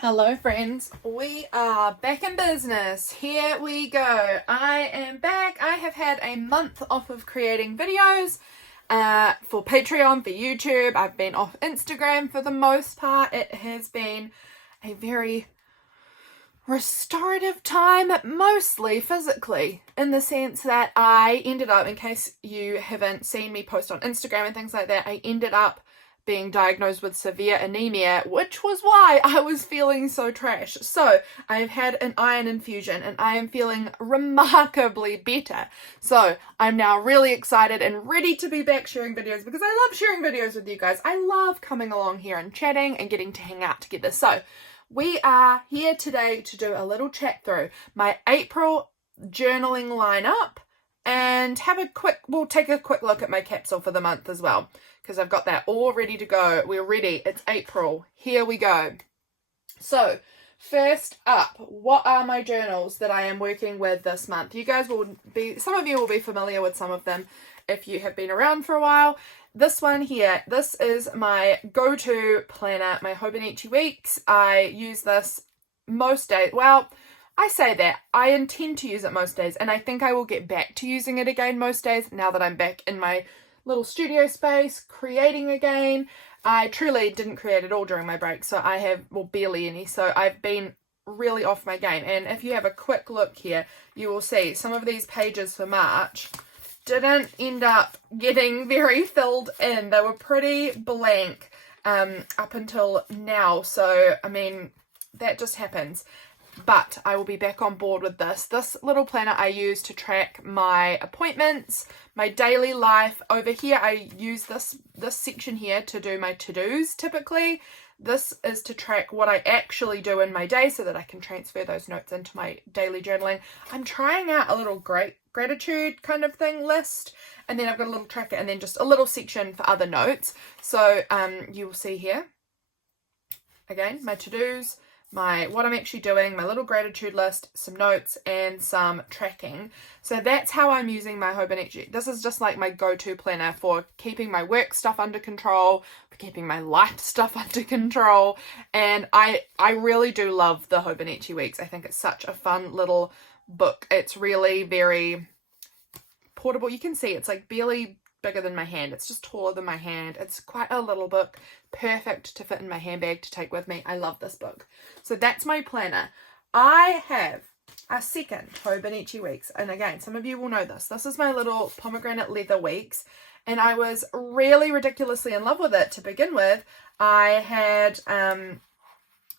Hello friends, we are back in business. Here we go. I am back. I have had a month off of creating videos for Patreon, for YouTube. I've been off Instagram for the most part. It has been a very restorative time, mostly physically, in the sense that I ended up, in case you haven't seen me post on Instagram and things like that, I ended up being diagnosed with severe anemia, which was why I was feeling so trash. So I've had an iron infusion and I am feeling remarkably better. So I'm now really excited and ready to be back sharing videos because I love sharing videos with you guys. I love coming along here and chatting and getting to hang out together. So we are here today to do a little chat through my April journaling lineup and we'll take a quick look at my capsule for the month as well, because I've got that all ready to go. We're ready. It's April. Here we go. So first up, what are my journals that I am working with this month? Some of you will be familiar with some of them if you have been around for a while. This one here, this is my go-to planner, my Hobonichi Weeks. I use this most days. Well, I say that. I intend to use it most days, and I think I will get back to using it again most days now that I'm back in my little studio space, creating again. I truly didn't create at all during my break, so I have, well, barely any, so I've been really off my game. And if you have a quick look here, you will see some of these pages for March didn't end up getting very filled in. They were pretty blank up until now, so I mean, that just happens. But I will be back on board with this. This little planner I use to track my appointments, my daily life. Over here, I use this section here to do my to-dos typically. This is to track what I actually do in my day so that I can transfer those notes into my daily journaling. I'm trying out a little gratitude kind of thing list. And then I've got a little tracker and then just a little section for other notes. So you will see here, again, my to-dos, what I'm actually doing, my little gratitude list, some notes, and some tracking. So that's how I'm using my Hobonichi. This is just like my go-to planner for keeping my work stuff under control, for keeping my life stuff under control. And I really do love the Hobonichi Weeks. I think it's such a fun little book. It's really very portable. You can see it's like barely bigger than my hand. It's just taller than my hand. It's quite a little book, perfect to fit in my handbag to take with me. I love this book. So that's my planner. I have a second Hobonichi Weeks, and again, some of you will know this. This is my little pomegranate leather weeks, and I was really ridiculously in love with it to begin with. I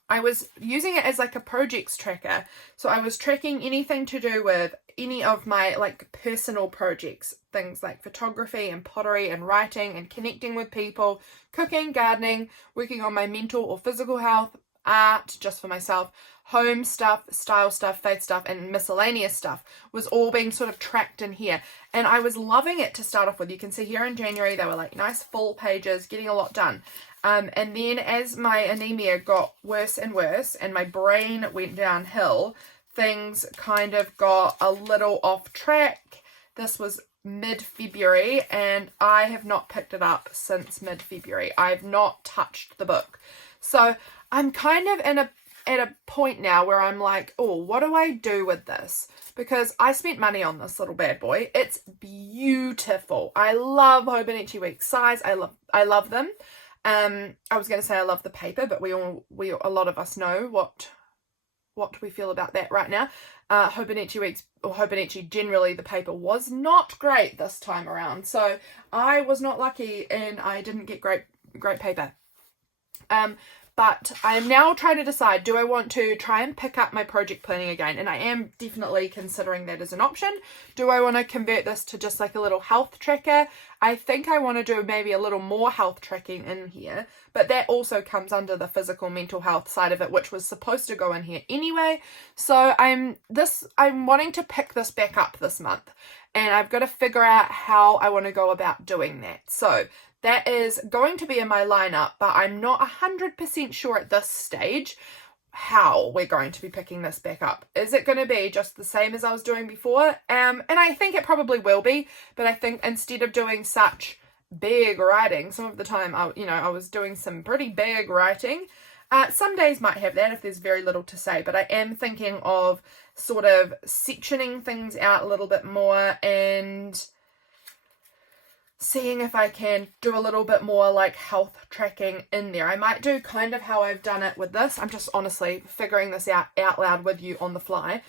was using it as like a projects tracker. So I was tracking anything to do with any of my like personal projects, things like photography and pottery and writing and connecting with people, cooking, gardening, working on my mental or physical health, art just for myself, home stuff, style stuff, faith stuff, and miscellaneous stuff was all being sort of tracked in here. And I was loving it to start off with. You can see here in January, they were like nice full pages, getting a lot done. And then as my anemia got worse and worse and my brain went downhill, things kind of got a little off track. This was mid-February and I have not picked it up since mid-February. I've not touched the book. So I'm kind of at a point now where I'm like, oh, what do I do with this? Because I spent money on this little bad boy. It's beautiful. I love Hobonichi Weeks size. I love them. I was going to say I love the paper, but a lot of us know what we feel about that right now. Hobonichi Weeks, or Hobonichi generally, the paper was not great this time around. So I was not lucky and I didn't get great paper. But I am now trying to decide, do I want to try and pick up my project planning again? And I am definitely considering that as an option. Do I want to convert this to just like a little health tracker? I think I want to do maybe a little more health tracking in here, but that also comes under the physical mental health side of it, which was supposed to go in here anyway. So I'm wanting to pick this back up this month, and I've got to figure out how I want to go about doing that. So that is going to be in my lineup, but I'm not 100% sure at this stage how we're going to be picking this back up. Is it going to be just the same as I was doing before? And I think it probably will be, but I think instead of doing such big writing, some of the time I was doing some pretty big writing, Some days might have that if there's very little to say, but I am thinking of sort of sectioning things out a little bit more and seeing if I can do a little bit more like health tracking in there. I might do kind of how I've done it with this. I'm just honestly figuring this out loud with you on the fly.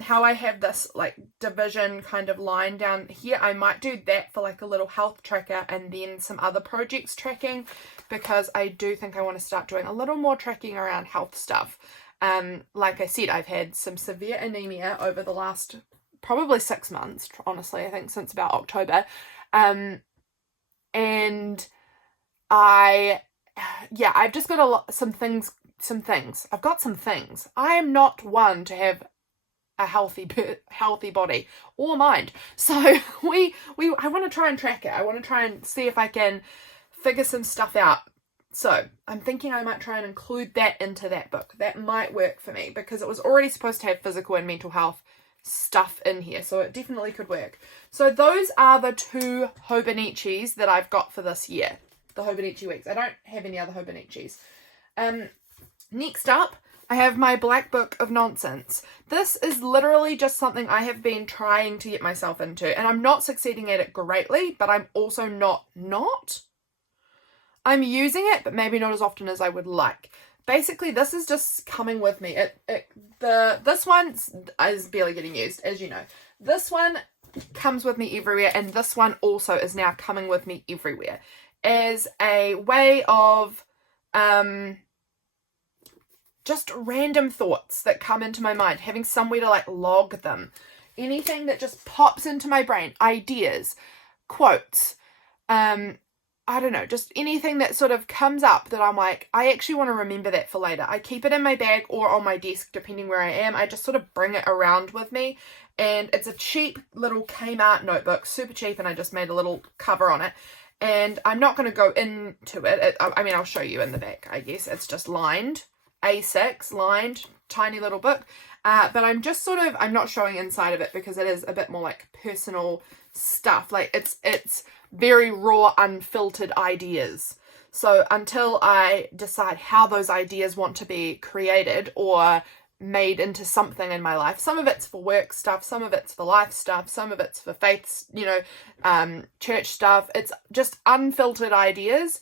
How I have this like division kind of line down here, I might do that for like a little health tracker and then some other projects tracking, because I do think I want to start doing a little more tracking around health stuff. Like I said, I've had some severe anemia over the last probably 6 months, honestly, I think since about October. And I've just got some things. I've got some things. I am not one to have a healthy body or mind. So I want to try and track it. I want to try and see if I can figure some stuff out. So I'm thinking I might try and include that into that book. That might work for me because it was already supposed to have physical and mental health stuff in here, so it definitely could work. So those are the 2 Hobonichis that I've got for this year, the Hobonichi weeks. I don't have any other Hobonichis. Next up, I have my Black Book of Nonsense. This is literally just something I have been trying to get myself into, and I'm not succeeding at it greatly, but I'm also not. I'm using it, but maybe not as often as I would like. Basically, this is just coming with me. This one is barely getting used, as you know. This one comes with me everywhere, and this one also is now coming with me everywhere as a way of just random thoughts that come into my mind, having somewhere to like log them. Anything that just pops into my brain, ideas, quotes, I don't know, just anything that sort of comes up that I'm like, I actually want to remember that for later. I keep it in my bag or on my desk, depending where I am. I just sort of bring it around with me. And it's a cheap little Kmart notebook, super cheap, and I just made a little cover on it. And I'm not going to go into it. I mean, I'll show you in the back, I guess. It's just lined, A6, lined, tiny little book. But I'm just sort of, I'm not showing inside of it because it is a bit more like personal stuff. Like it's very raw, unfiltered ideas. So until I decide how those ideas want to be created or made into something in my life, some of it's for work stuff, some of it's for life stuff, some of it's for faith, church stuff. It's just unfiltered ideas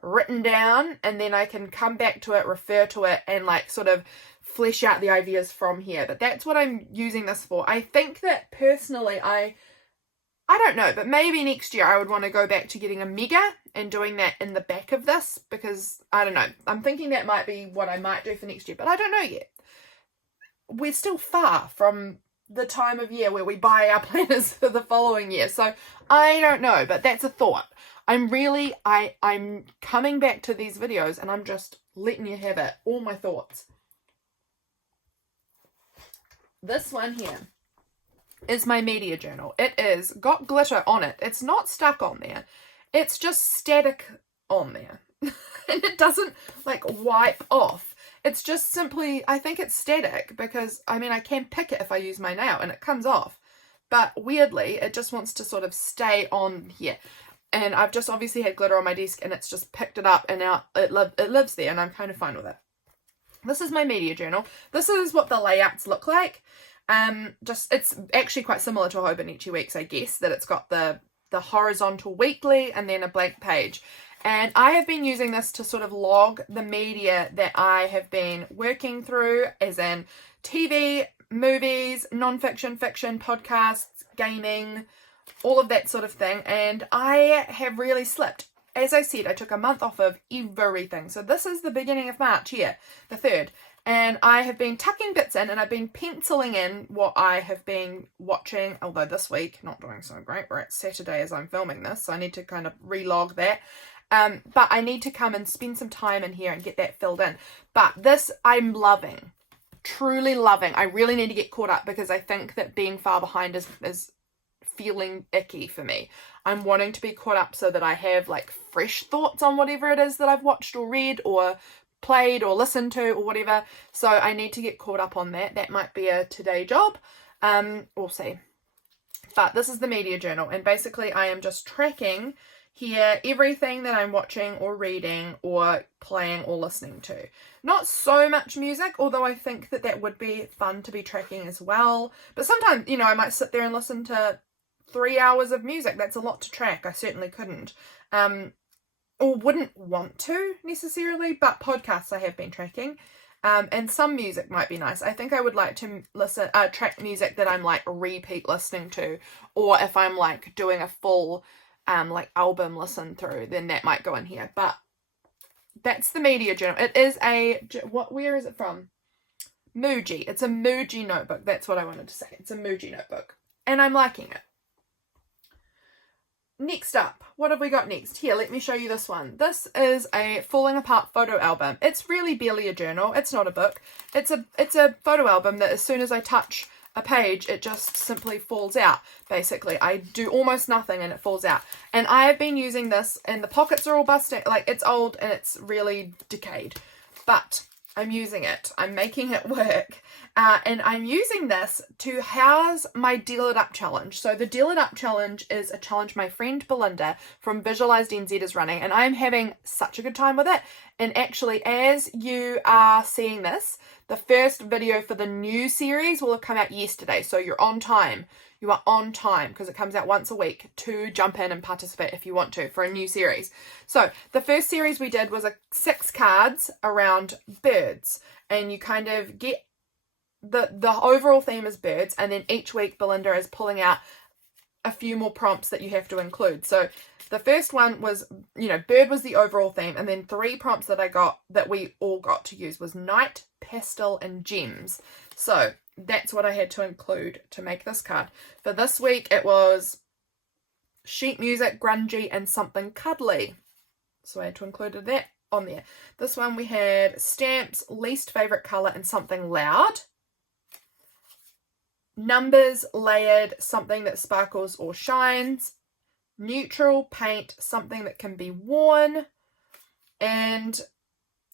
written down, and then I can come back to it, refer to it, and like sort of flesh out the ideas from here. But that's what I'm using this for. I think that personally I don't know, but maybe next year I would want to go back to getting a mega and doing that in the back of this, because I don't know, I'm thinking that might be what I might do for next year, but I don't know yet. We're still far from the time of year where we buy our planners for the following year, so I don't know, but that's a thought. I'm coming back to these videos and I'm just letting you have it, all my thoughts. This one here is my media journal. It is got glitter on it. It's not stuck on there. It's just static on there. And it doesn't like wipe off. It's just simply, I think it's static because, I mean, I can pick it if I use my nail and it comes off. But weirdly, it just wants to sort of stay on here. And I've just obviously had glitter on my desk and it's just picked it up and now it lives there and I'm kind of fine with it. This is my media journal. This is what the layouts look like. It's actually quite similar to Hobonichi Weeks, I guess, that it's got the horizontal weekly and then a blank page. And I have been using this to sort of log the media that I have been working through, as in TV, movies, non-fiction, fiction, podcasts, gaming, all of that sort of thing. And I have really slipped. As I said, I took a month off of everything. So this is the beginning of March here, the 3rd. And I have been tucking bits in and I've been penciling in what I have been watching, although this week, not doing so great. We're at Saturday as I'm filming this, so I need to kind of relog that. But I need to come and spend some time in here and get that filled in. But this I'm loving, truly loving. I really need to get caught up because I think that being far behind is feeling icky for me. I'm wanting to be caught up so that I have like fresh thoughts on whatever it is that I've watched or read or played or listened to or whatever. So I need to get caught up on that. That might be a today job. We'll see. But this is the media journal, and basically I am just tracking hear everything that I'm watching or reading or playing or listening to. Not so much music, although I think that that would be fun to be tracking as well. But sometimes, you know, I might sit there and listen to 3 hours of music. That's a lot to track. I certainly couldn't. Or wouldn't want to necessarily, but podcasts I have been tracking. And some music might be nice. I think I would like to track music that I'm like repeat listening to, or if I'm like doing a full like album listen through, then that might go in here. But that's the media journal. It is where is it from? Muji. It's a Muji notebook. That's what I wanted to say. It's a Muji notebook, and I'm liking it. Next up, what have we got next? Here, let me show you this one. This is a falling apart photo album. It's really barely a journal. It's not a book. It's a photo album that as soon as I touch a page, it just simply falls out, basically. I do almost nothing and it falls out. And I have been using this, and the pockets are all busting. Like, it's old and it's really decayed. But I'm using it. I'm making it work. And I'm using this to house my Deal It Up challenge. So the Deal It Up challenge is a challenge my friend Belinda from Visualized NZ is running, and I'm having such a good time with it. And actually, as you are seeing this, the first video for the new series will have come out yesterday. So you're on time. You are on time because it comes out once a week to jump in and participate if you want to for a new series. So the first series we did was 6 cards around birds, and you kind of get the overall theme is birds, and then each week Belinda is pulling out a few more prompts that you have to include. So the first one was, you know, bird was the overall theme, and then 3 prompts that we all got to use was night, pastel, and gems. So that's what I had to include to make this card. For this week, it was sheet music, grungy, and something cuddly. So I had to include that on there. This one we had stamps, least favorite color, and something loud. Numbers, layered, something that sparkles or shines. Neutral, paint, something that can be worn. And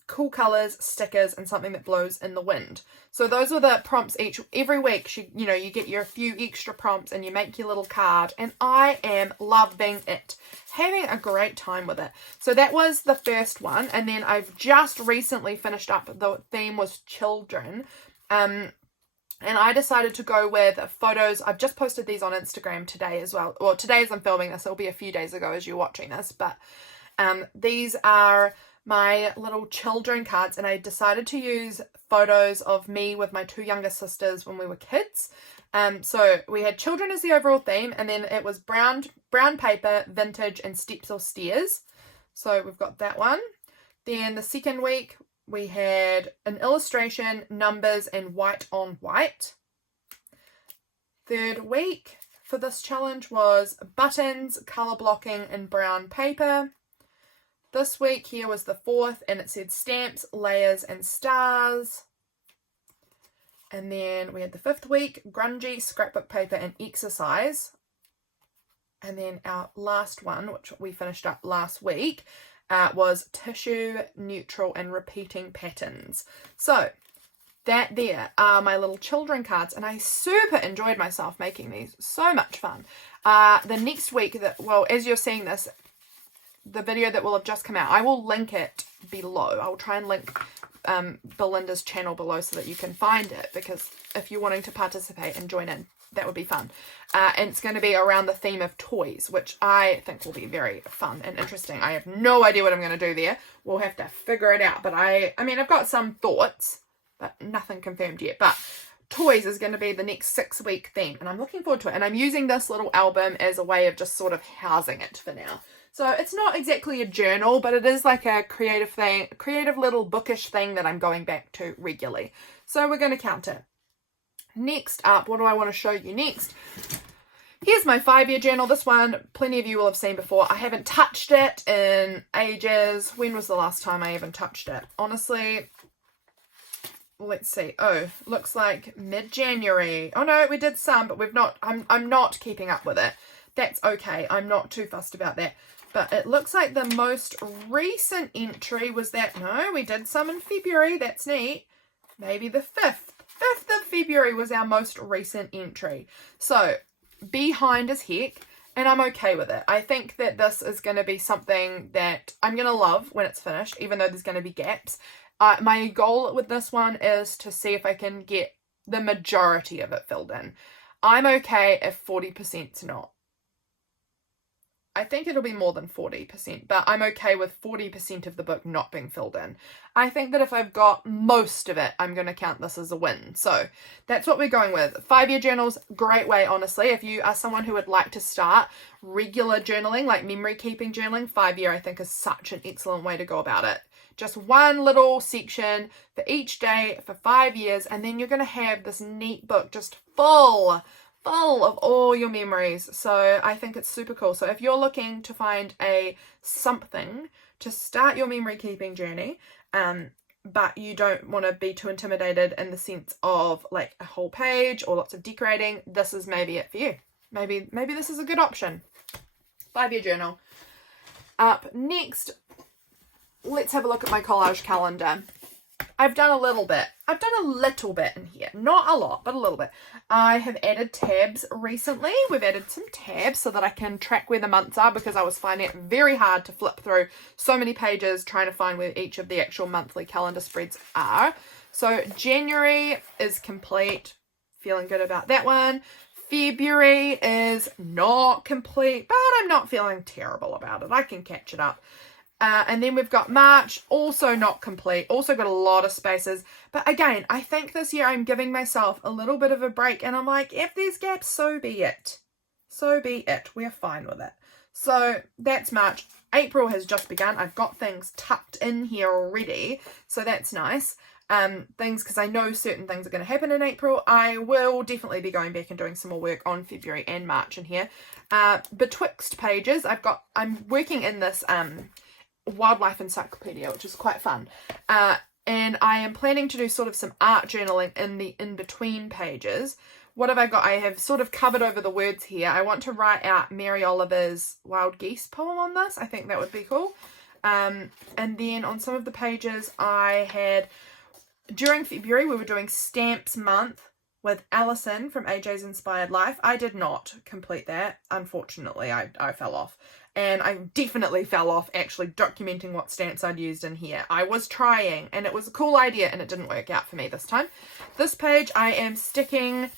cool colors, stickers, and something that blows in the wind. So those were the prompts every week. You get your few extra prompts and you make your little card, and I am loving it. Having a great time with it. So that was the first one, and then I've just recently finished up. The theme was children. And I decided to go with photos. I've just posted these on Instagram today as well. Well, today as I'm filming this, it'll be a few days ago as you're watching this. But these are my little children cards, and I decided to use photos of me with my 2 younger sisters when we were kids. So we had children as the overall theme, and then it was brown paper, vintage, and steps or stairs. So we've got that one. Then the second week, we had an illustration, numbers, and white on white. Third week for this challenge was buttons, colour blocking, and brown paper. This week here was the 4th, and it said stamps, layers, and stars. And then we had the 5th week, grungy, scrapbook paper, and exercise. And then our last one, which we finished up last week, was tissue, neutral, and repeating patterns. So that there are my little children cards, and I super enjoyed myself making these. So much fun. The next week, as you're seeing this, the video that will have just come out, I will link it below. I will try and link Belinda's channel below so that you can find it, because if you're wanting to participate and join in, that would be fun. And it's going to be around the theme of toys, which I think will be very fun and interesting. I have no idea what I'm going to do there. We'll have to figure it out. But I mean, I've got some thoughts, but nothing confirmed yet. But toys is going to be the next 6-week theme, and I'm looking forward to it. And I'm using this little album as a way of just sort of housing it for now. So it's not exactly a journal, but it is like a creative little bookish thing that I'm going back to regularly. So we're going to count it. Next up, what do I want to show you next? Here's my 5-year journal. This one, plenty of you will have seen before. I haven't touched it in ages. When was the last time I even touched it? Honestly, let's see. Oh, looks like mid-January. Oh no, we did some, but we've not. I'm not keeping up with it. That's okay. I'm not too fussed about that. But it looks like the most recent entry was that. No, we did some in February. That's neat. Maybe the 5th. 5th of February was our most recent entry. So, behind as heck. And I'm okay with it. I think that this is going to be something that I'm going to love when it's finished, even though there's going to be gaps. My goal with this one is to see if I can get the majority of it filled in. I'm okay if 40%'s not. I think it'll be more than 40%, but I'm okay with 40% of the book not being filled in. I think that if I've got most of it, I'm going to count this as a win. So that's what we're going with. 5-year journals, great way, honestly. If you are someone who would like to start regular journaling, like memory keeping journaling, 5-year I think is such an excellent way to go about it. Just one little section for each day for 5 years, and then you're going to have this neat book just full of all your memories. So I think it's super cool. So if you're looking to find something to start your memory keeping journey, but you don't want to be too intimidated in the sense of like a whole page or lots of decorating, this is maybe it for you. Maybe this is a good option. 5-year journal. Up next, let's have a look at my collage calendar. I've done a little bit in here. Not a lot, but a little bit. I have added tabs recently. We've added some tabs so that I can track where the months are, because I was finding it very hard to flip through so many pages trying to find where each of the actual monthly calendar spreads are. So January is complete. Feeling good about that one. February is not complete, but I'm not feeling terrible about it. I can catch it up. And then we've got March, also not complete, also got a lot of spaces. But again, I think this year I'm giving myself a little bit of a break, and I'm like, if there's gaps, so be it. So be it. We're fine with it. So that's March. April has just begun. I've got things tucked in here already, so that's nice. Because I know certain things are going to happen in April. I will definitely be going back and doing some more work on February and March in here. Betwixt pages, I'm working in this wildlife encyclopedia, which is quite fun, and I am planning to do sort of some art journaling in the in-between pages. What have I got? I have sort of covered over the words here. I want to write out Mary Oliver's Wild Geese poem on this. I think that would be cool. And then on some of the pages I had, during February we were doing Stamps Month with Allison from AJ's Inspired Life. I did not complete that, unfortunately. I fell off. And I definitely fell off actually documenting what stamps I'd used in here. I was trying, and it was a cool idea, and it didn't work out for me this time. This page, I am sticking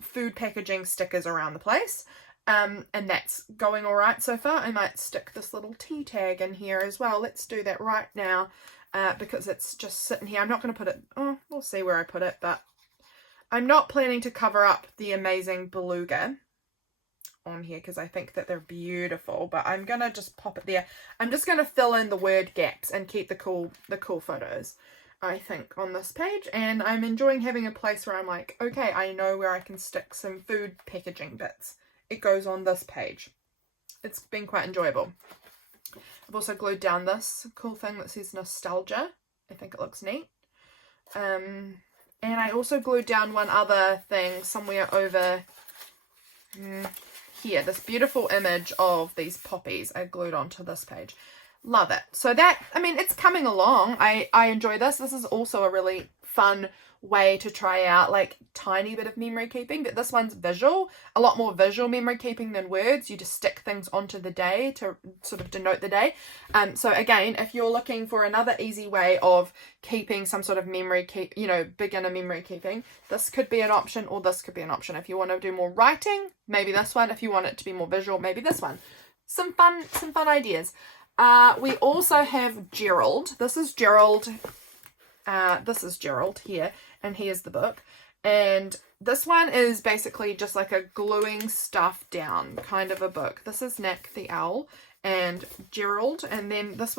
food packaging stickers around the place, and that's going all right so far. I might stick this little tea tag in here as well. Let's do that right now, because it's just sitting here. I'm not going to put it, we'll see where I put it, but I'm not planning to cover up the amazing beluga on here because I think that they're beautiful, but I'm gonna just pop it there. I'm just gonna fill in the word gaps and keep the cool photos, I think, on this page. And I'm enjoying having a place where I'm like, okay, I know where I can stick some food packaging bits. It goes on this page. It's been quite enjoyable. I've also glued down this cool thing that says nostalgia. I think it looks neat. And I also glued down one other thing somewhere over here, this beautiful image of these poppies I glued onto this page. Love it. So that, I mean, it's coming along. I enjoy this. This is also a really fun way to try out like tiny bit of memory keeping, but this one's visual, a lot more visual memory keeping than words. You just stick things onto the day to sort of denote the day. So again, if you're looking for another easy way of keeping some sort of memory beginner memory keeping, this could be an option, or this could be an option. If you want to do more writing, maybe this one. If you want it to be more visual, maybe this one. Some fun ideas. We also have Gerald. This is Gerald here, and here's the book. And this one is basically just like a gluing stuff down kind of a book. This is Nick the Owl and Gerald, and then this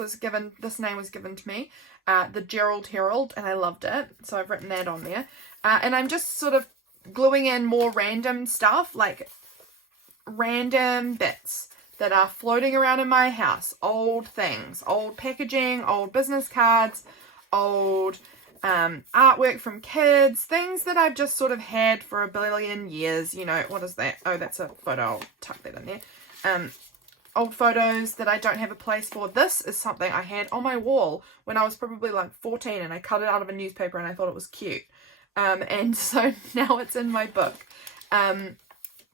name was given to me, the Gerald Herald, and I loved it, so I've written that on there. And I'm just sort of gluing in more random stuff, like random bits that are floating around in my house. Old things, old packaging, old business cards, old artwork from kids, things that I've just sort of had for a billion years. You know, what is that? Oh, that's a photo. I'll tuck that in there. Old photos that I don't have a place for. This is something I had on my wall when I was probably like 14, and I cut it out of a newspaper and I thought it was cute. And so now it's in my book.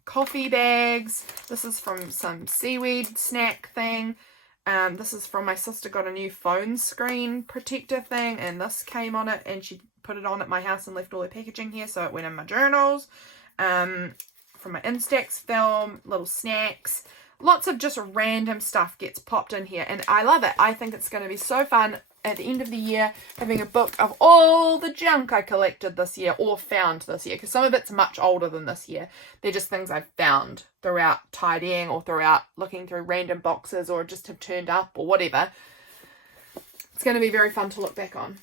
coffee bags. This is from some seaweed snack thing. This is from my sister got a new phone screen protector thing, and this came on it, and she put it on at my house and left all the packaging here, so it went in my journals. From my Instax film, little snacks. Lots of just random stuff gets popped in here, and I love it. I think it's going to be so fun at the end of the year having a book of all the junk I collected this year or found this year, because some of it's much older than this year. They're just things I've found throughout tidying or throughout looking through random boxes or just have turned up or whatever. It's going to be very fun to look back on.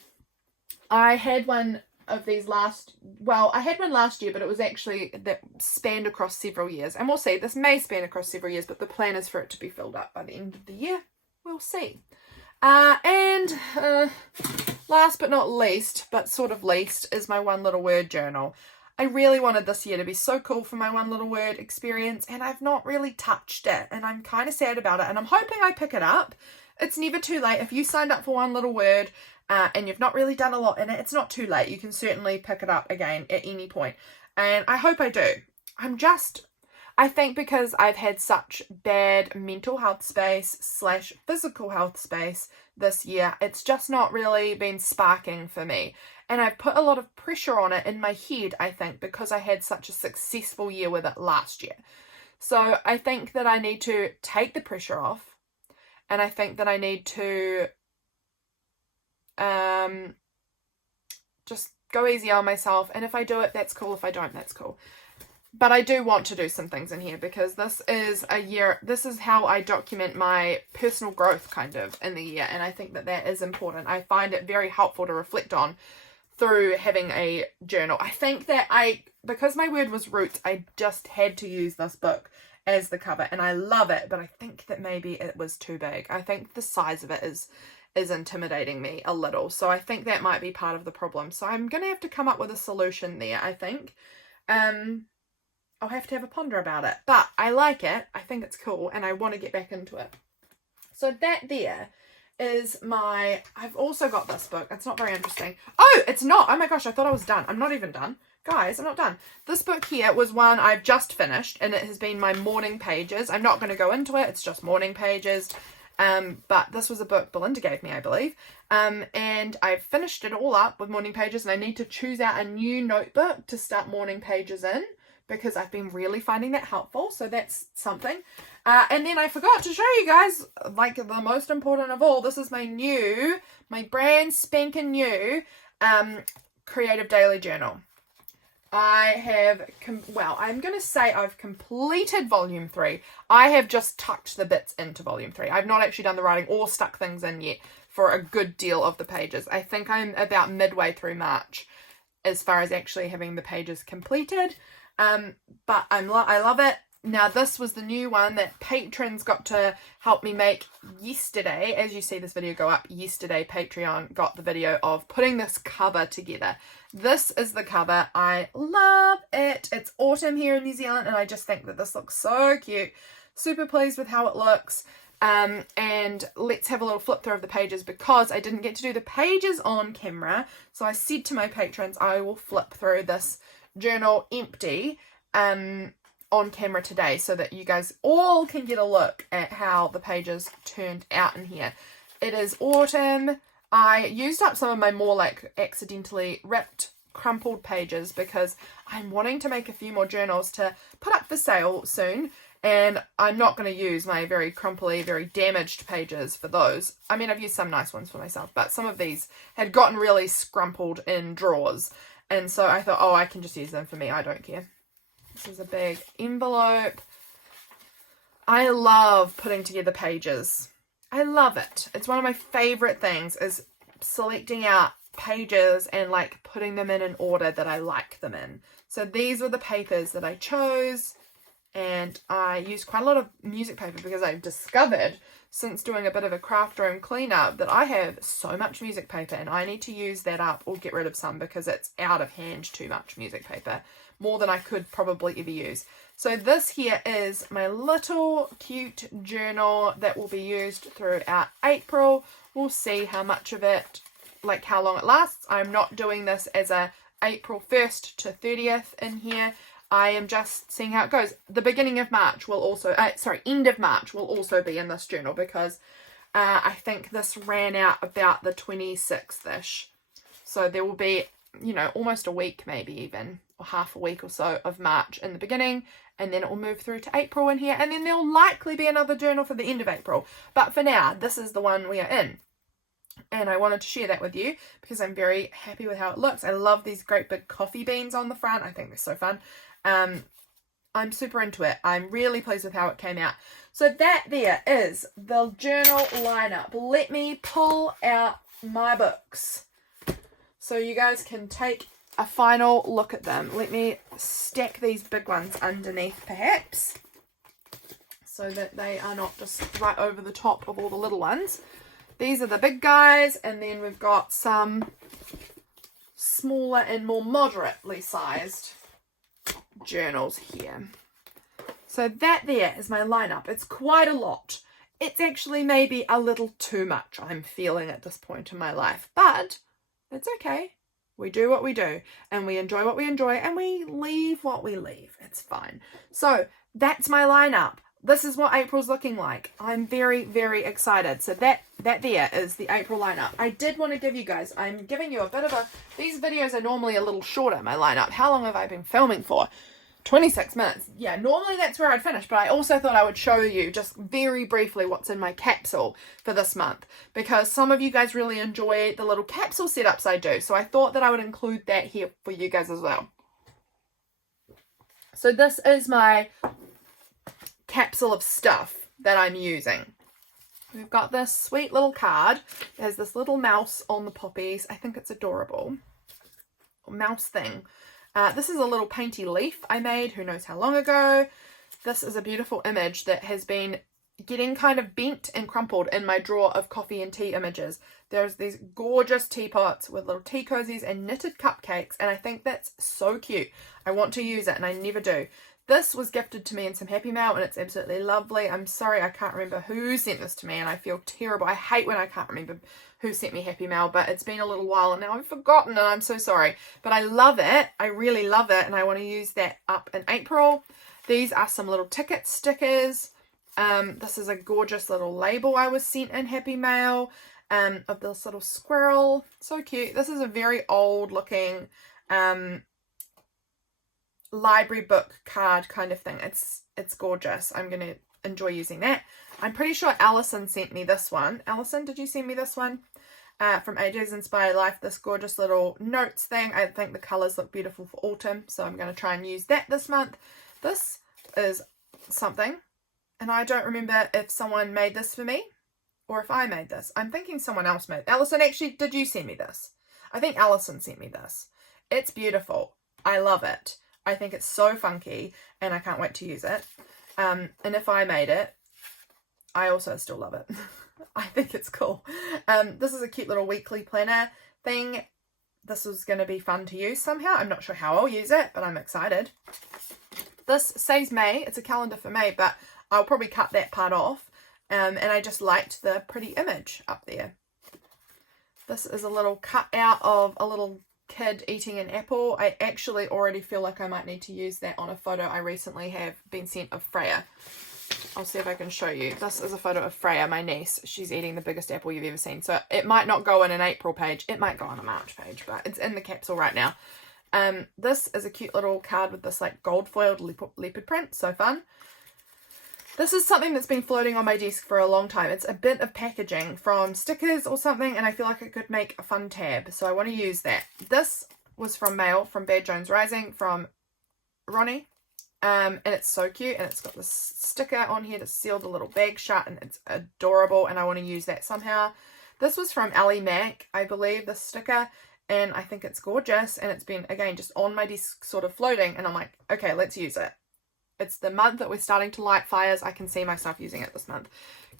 I had one of these I had one last year, but it was actually that spanned across several years, and we'll see. This may span across several years, but the plan is for it to be filled up by the end of the year. We'll see. And last but not least, but sort of least, is my one little word journal. I really wanted this year to be so cool for my one little word experience, and I've not really touched it, and I'm kind of sad about it, and I'm hoping I pick it up. It's never too late. If you signed up for one little word and you've not really done a lot in it, it's not too late. You can certainly pick it up again at any point, and I hope I do. I think because I've had such bad mental health space / physical health space this year, it's just not really been sparking for me. And I've put a lot of pressure on it in my head, I think, because I had such a successful year with it last year. So I think that I need to take the pressure off, and I think that I need to just go easy on myself. And if I do it, that's cool. If I don't, that's cool. But I do want to do some things in here, because this is how I document my personal growth kind of in the year. And I think that that is important. I find it very helpful to reflect on through having a journal. I think that because my word was roots, I just had to use this book as the cover, and I love it, but I think that maybe it was too big. I think the size of it is intimidating me a little. So I think that might be part of the problem. So I'm going to have to come up with a solution there, I think. I'll have to have a ponder about it, but I like it. I think it's cool, and I want to get back into it. So that there is I've also got this book. It's not very interesting. Oh, it's not. Oh my gosh, I thought I was done. I'm not even done. Guys, I'm not done. This book here was one I've just finished, and it has been my morning pages. I'm not going to go into it. It's just morning pages. But this was a book Belinda gave me, I believe. And I've finished it all up with morning pages, and I need to choose out a new notebook to start morning pages in, because I've been really finding that helpful. So that's something. And then I forgot to show you guys, like, the most important of all. This is my brand spanking new Creative Daily Journal. I'm going to say I've completed volume 3. I have just tucked the bits into volume 3. I've not actually done the writing or stuck things in yet for a good deal of the pages. I think I'm about midway through March as far as actually having the pages completed. But I love it. Now, this was the new one that patrons got to help me make yesterday. As you see this video go up yesterday, Patreon got the video of putting this cover together. This is the cover. I love it. It's autumn here in New Zealand, and I just think that this looks so cute. Super pleased with how it looks. And let's have a little flip through of the pages, because I didn't get to do the pages on camera. So I said to my patrons, I will flip through this journal empty on camera today, so that you guys all can get a look at how the pages turned out in here. It is autumn. I used up some of my more like accidentally ripped, crumpled pages, because I'm wanting to make a few more journals to put up for sale soon, and I'm not going to use my very crumply, very damaged pages for those. I mean, I've used some nice ones for myself, but some of these had gotten really scrumpled in drawers, and so I thought, oh, I can just use them for me. I don't care. This is a big envelope. I love putting together pages. I love it. It's one of my favorite things, is selecting out pages and like putting them in an order that I like them in. So these were the papers that I chose, and I used quite a lot of music paper, because I've discovered since doing a bit of a craft room cleanup that I have so much music paper, and I need to use that up or get rid of some, because it's out of hand too much music paper. More than I could probably ever use. So this here is my little cute journal that will be used throughout April. We'll see how much of it, like how long it lasts. I'm not doing this as a April 1st to 30th in here. I am just seeing how it goes. The beginning of March will also, end of March will also be in this journal because I think this ran out about the 26th-ish. So there will be, you know, almost a week maybe even, or half a week or so of March in the beginning, and then it will move through to April in here, and then there'll likely be another journal for the end of April. But for now, this is the one we are in. And I wanted to share that with you because I'm very happy with how it looks. I love these great big coffee beans on the front. I think they're so fun. I'm super into it. I'm really pleased with how it came out. So that there is the journal lineup. Let me pull out my books so you guys can take a final look at them. Let me stack these big ones underneath perhaps so that they are not just right over the top of all the little ones. These are the big guys, and then we've got some smaller and more moderately sized journals here. So that there is my lineup. It's quite a lot. It's actually maybe a little too much, I'm feeling at this point in my life, but it's okay. We do what we do, and we enjoy what we enjoy, and we leave what we leave. It's fine. So that's my lineup. This is what April's looking like. I'm very, very excited. So that there is the April lineup. I did want to give you guys, I'm giving you a bit of a, these videos are normally a little shorter, my lineup. How long have I been filming for? 26 minutes. Yeah, normally that's where I'd finish, but I also thought I would show you just very briefly what's in my capsule for this month, because some of you guys really enjoy the little capsule setups I do. So I thought that I would include that here for you guys as well. So this is my capsule of stuff that I'm using. We've got this sweet little card. There's this little mouse on the poppies. I think it's adorable. Mouse thing. This is a little painty leaf I made who knows how long ago. This is a beautiful image that has been getting kind of bent and crumpled in my drawer of coffee and tea images. There's these gorgeous teapots with little tea cozies and knitted cupcakes, and I think that's so cute. I want to use it and I never do. This was gifted to me in some Happy Mail, and it's absolutely lovely. I'm sorry I can't remember who sent this to me, and I feel terrible. I hate when I can't remember who sent me Happy Mail, but it's been a little while and now I've forgotten, and I'm so sorry. But I love it. I really love it, and I want to use that up in April. These are some little ticket stickers. This is a gorgeous little label I was sent in Happy Mail of this little squirrel. So cute. This is a very old looking library book card kind of thing. It's gorgeous. I'm going to enjoy using that. I'm pretty sure Allison sent me this one. Allison, did you send me this one? From Ages Inspired Life, this gorgeous little notes thing. I think the colours look beautiful for autumn, so I'm going to try and use that this month. This is something, and I don't remember if someone made this for me or if I made this. I'm thinking someone else made. Allison, actually, did you send me this? I think Allison sent me this. It's beautiful. I love it. I think it's so funky, and I can't wait to use it. And if I made it, I also still love it. I think it's cool. This is a cute little weekly planner thing. This is going to be fun to use somehow. I'm not sure how I'll use it, but I'm excited. This says May. It's a calendar for May, but I'll probably cut that part off. And I just liked the pretty image up there. This is a little cut out of a little kid eating an apple. I actually already feel like I might need to use that on a photo I recently have been sent of Freya. I'll see if I can show you. This is a photo of Freya, my niece. She's eating the biggest apple you've ever seen. So it might not go in an April page. It might go on a March page, but it's in the capsule right now. This is a cute little card with this like gold foiled leopard print. So fun. This is something that's been floating on my desk for a long time. It's a bit of packaging from stickers or something, and I feel like it could make a fun tab, so I want to use that. This was from mail from Bad Jones Rising from Roni, and it's so cute, and it's got this sticker on here to seal the little bag shut, and it's adorable, and I want to use that somehow. This was from Elly Mack, I believe, this sticker, and I think it's gorgeous, and it's been, again, just on my desk sort of floating, and I'm like, okay, let's use it. It's the month that we're starting to light fires. I can see myself using it this month.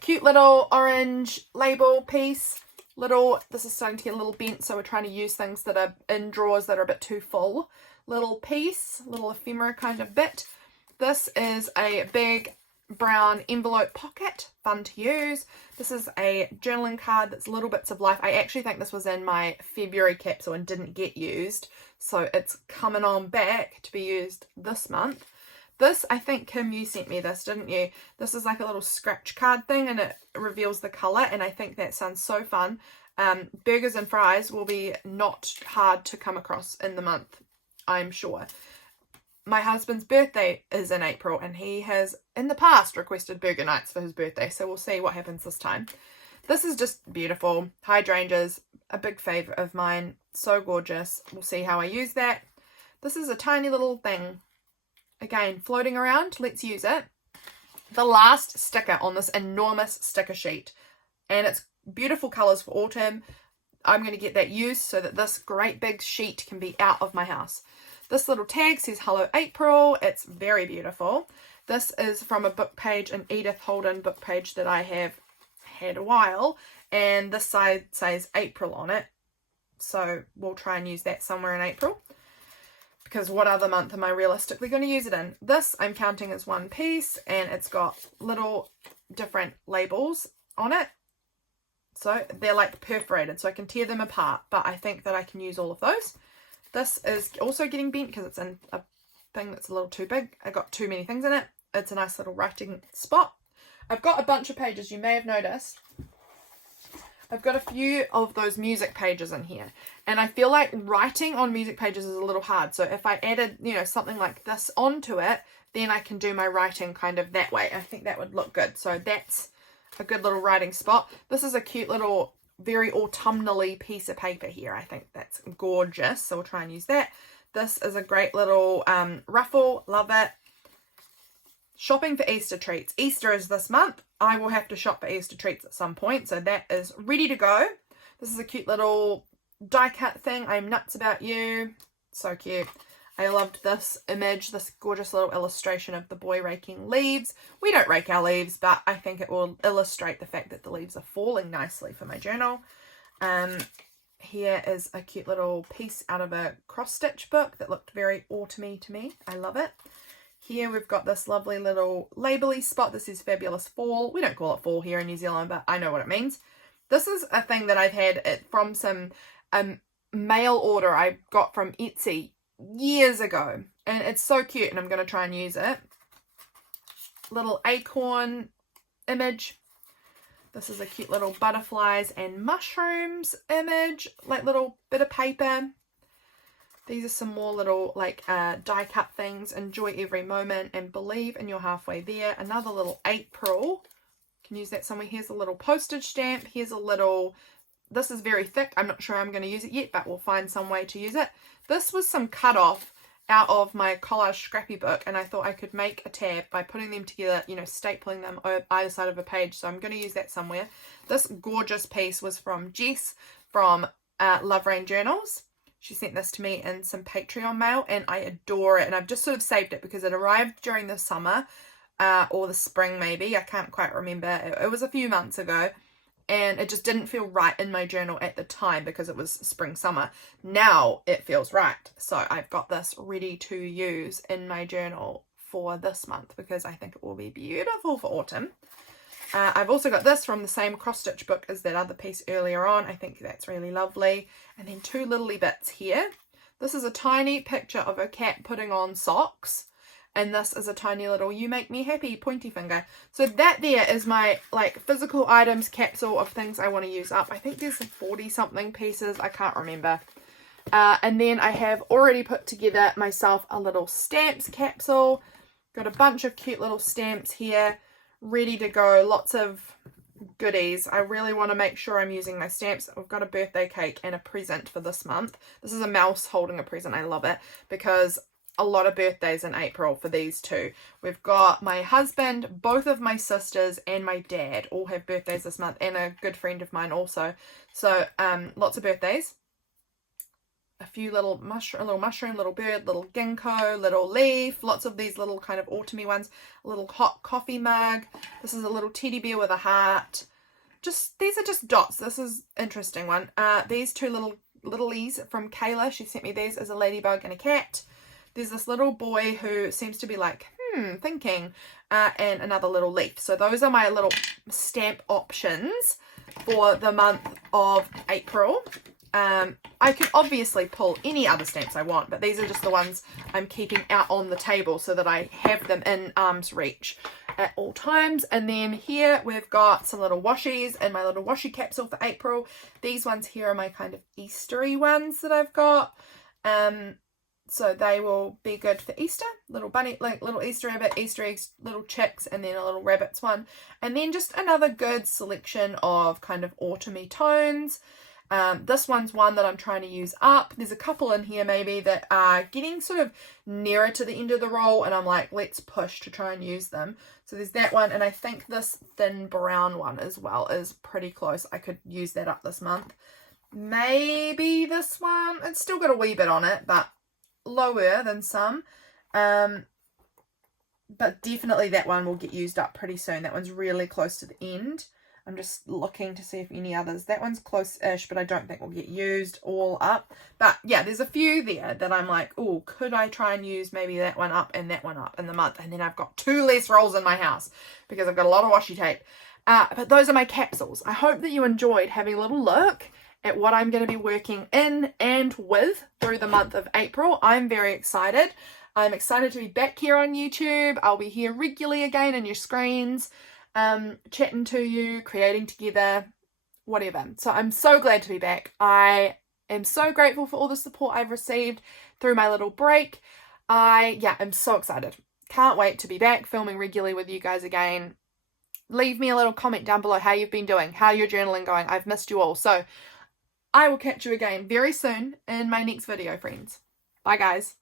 Cute little orange label piece. This is starting to get a little bent, so we're trying to use things that are in drawers that are a bit too full. Little piece, little ephemera kind of bit. This is a big brown envelope pocket, fun to use. This is a journaling card that's little bits of life. I actually think this was in my February capsule and didn't get used, so it's coming on back to be used this month. This, I think, Kim, you sent me this, didn't you? This is like a little scratch card thing, and it reveals the colour, and I think that sounds so fun. Burgers and fries will be not hard to come across in the month, I'm sure. My husband's birthday is in April, and he has in the past requested burger nights for his birthday, so we'll see what happens this time. This is just beautiful. Hydrangeas, a big favourite of mine. So gorgeous. We'll see how I use that. This is a tiny little thing. Again, floating around. Let's use it. The last sticker on this enormous sticker sheet, and it's beautiful colours for autumn. I'm going to get that used so that this great big sheet can be out of my house. This little tag says Hello April. It's very beautiful. This is from a book page, an Edith Holden book page that I have had a while, and this side says April on it, so we'll try and use that somewhere in April, because what other month am I realistically going to use it in? This I'm counting as one piece, and it's got little different labels on it, so they're like perforated, so I can tear them apart, but I think that I can use all of those. This is also getting bent because it's in a thing that's a little too big. I got too many things in it. It's a nice little writing spot. I've got a bunch of pages, you may have noticed. I've got a few of those music pages in here, and I feel like writing on music pages is a little hard. So if I added, you know, something like this onto it, then I can do my writing kind of that way. I think that would look good. So that's a good little writing spot. This is a cute little, very autumnally piece of paper here. I think that's gorgeous, so we'll try and use that. This is a great little ruffle. Love it. Shopping for Easter treats. Easter is this month. I will have to shop for Easter treats at some point, so that is ready to go. This is a cute little die cut thing. I'm nuts about you. So cute. I loved this image, this gorgeous little illustration of the boy raking leaves. We don't rake our leaves, but I think it will illustrate the fact that the leaves are falling nicely for my journal. Here is a cute little piece out of a cross-stitch book that looked very autumny to me. I love it. Here we've got this lovely little label-y spot. This is Fabulous Fall. We don't call it fall here in New Zealand, but I know what it means. This is a thing that I've had from some mail order I got from Etsy years ago, and it's so cute, and I'm going to try and use it. Little acorn image. This is a cute little butterflies and mushrooms image, like little bit of paper. These are some more little like die cut things. Enjoy every moment and believe in you're halfway there. Another little April. Can use that somewhere. Here's a little postage stamp. Here's a little, this is very thick. I'm not sure I'm going to use it yet, but we'll find some way to use it. This was some cut off out of my collage scrappy book, and I thought I could make a tab by putting them together, you know, stapling them either side of a page, so I'm going to use that somewhere. This gorgeous piece was from Jess from Love Rain Journals. She sent this to me in some Patreon mail, and I adore it, and I've just sort of saved it because it arrived during the summer or the spring maybe. I can't quite remember. It was a few months ago, and it just didn't feel right in my journal at the time because it was spring summer. Now it feels right, so I've got this ready to use in my journal for this month because I think it will be beautiful for autumn. I've also got this from the same cross-stitch book as that other piece earlier on. I think that's really lovely. And then two little bits here. This is a tiny picture of a cat putting on socks. And this is a tiny little You Make Me Happy pointy finger. So that there is my like physical items capsule of things I want to use up. I think there's 40 something pieces. I can't remember. And then I have already put together myself a little stamps capsule. Got a bunch of cute little stamps here. Ready to go. Lots of goodies. I really want to make sure I'm using my stamps. I've got a birthday cake and a present for this month. This is a mouse holding a present. I love it because a lot of birthdays in April for these two. We've got my husband, both of my sisters, and my dad all have birthdays this month, and a good friend of mine also. So lots of birthdays. A few little mushroom, little bird, little ginkgo, little leaf, lots of these little kind of autumny ones. A little hot coffee mug. This is a little teddy bear with a heart. These are just dots. This is an interesting one. These two littlies from Kayla. She sent me these as a ladybug and a cat. There's this little boy who seems to be like, thinking, and another little leaf. So those are my little stamp options for the month of April. I could obviously pull any other stamps I want, but these are just the ones I'm keeping out on the table so that I have them in arm's reach at all times. And then here we've got some little washies and my little washi capsule for April. These ones here are my kind of Eastery ones that I've got. So they will be good for Easter. Little bunny, like little Easter rabbit, Easter eggs, little chicks, and then a little rabbits one. And then just another good selection of kind of autumny tones. This one's one that I'm trying to use up. There's a couple in here maybe that are getting sort of nearer to the end of the roll, and I'm like, let's push to try and use them. So there's that one, and I think this thin brown one as well is pretty close. I could use that up this month. Maybe this one. It's still got a wee bit on it, but lower than some. But definitely that one will get used up pretty soon. That one's really close to the end. I'm just looking to see if any others. That one's close-ish, but I don't think will get used all up. But yeah, there's a few there that I'm like, oh, could I try and use maybe that one up and that one up in the month? And then I've got 2 less rolls in my house because I've got a lot of washi tape. But those are my capsules. I hope that you enjoyed having a little look at what I'm going to be working in and with through the month of April. I'm very excited. I'm excited to be back here on YouTube. I'll be here regularly again in your screens, chatting to you, creating together, whatever. So I'm so glad to be back. I am so grateful for all the support I've received through my little break. I'm so excited. Can't wait to be back filming regularly with you guys again. Leave me a little comment down below how you've been doing, how your journaling going. I've missed you all. So I will catch you again very soon in my next video, friends. Bye, guys.